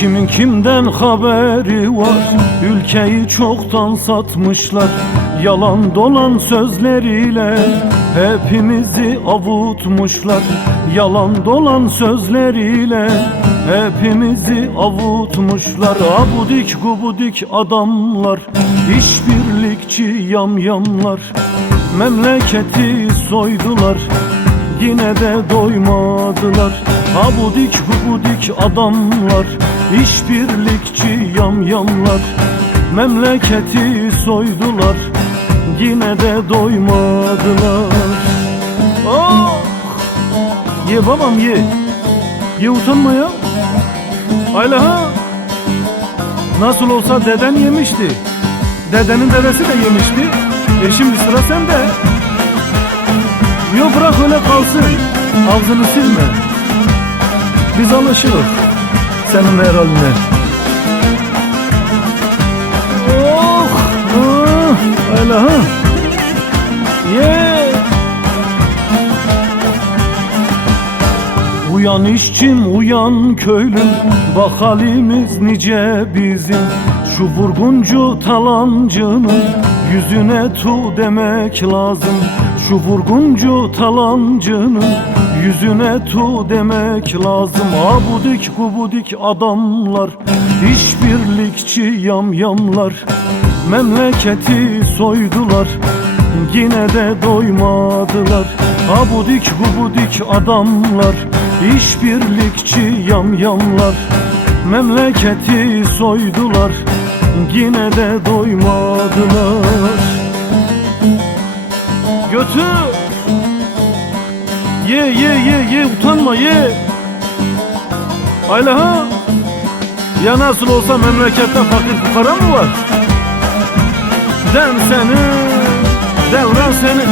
Kimin kimden haberi var? Ülkeyi çoktan satmışlar. Yalan dolan sözleriyle hepimizi avutmuşlar. Yalan dolan sözleriyle hepimizi avutmuşlar. Abudik gubudik adamlar, işbirlikçi yamyamlar, memleketi soydular, yine de doymadılar. Abudik gubudik adamlar, işbirlikçi yamyamlar, memleketi soydular, yine de doymadılar. Oh! Ye babam ye. Ye, utanma ya. Ayla, nasıl olsa deden yemişti. Dedenin dedesi de yemişti. Şimdi sıra sende. Yok, bırak öyle kalsın. Ağzını silme. Biz alışırız senin her haline. Oh! Ayla, ye. Uyan işçim, uyan köylüm, bak halimiz nice bizim. Şu vurguncu talancının yüzüne tu demek lazım. Şu vurguncu talancının yüzüne tu demek lazım. Abudik gubudik adamlar, işbirlikçi yamyamlar, memleketi soydular, yine de doymadılar. Abudik gubudik adamlar, işbirlikçi yamyamlar, memleketi soydular, yine de doymadılar. Götür. Ye ye ye ye, utanma ye. Ayla, ya nasıl olsa memlekette fakir fukara mı var? Dem seni, devran seni.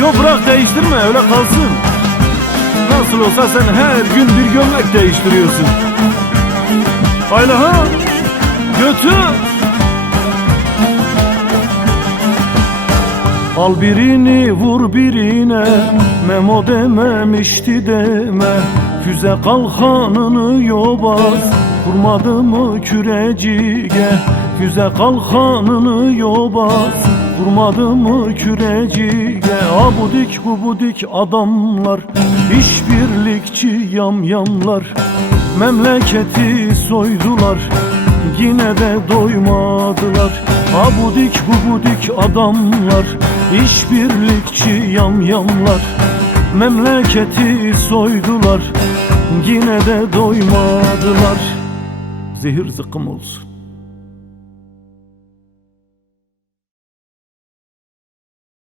Yok, bırak, değiştirme, öyle kalsın. Nasıl olsa sen her gün bir gömlek değiştiriyorsun. Ayla, götür. Al birini vur birine, Memo dememişti deme. Füze kalkanını yobaz, vurmadı mı küreciye? Füze kalkanını yobaz, vurmadı mı küreciye? Abudik gubudik adamlar, işbirlikçi yamyamlar, memleketi soydular, yine de doymadılar. Abudik gubudik adamlar, işbirlikçi yamyamlar, memleketi soydular, yine de doymadılar. Zehir zıkkım olsun.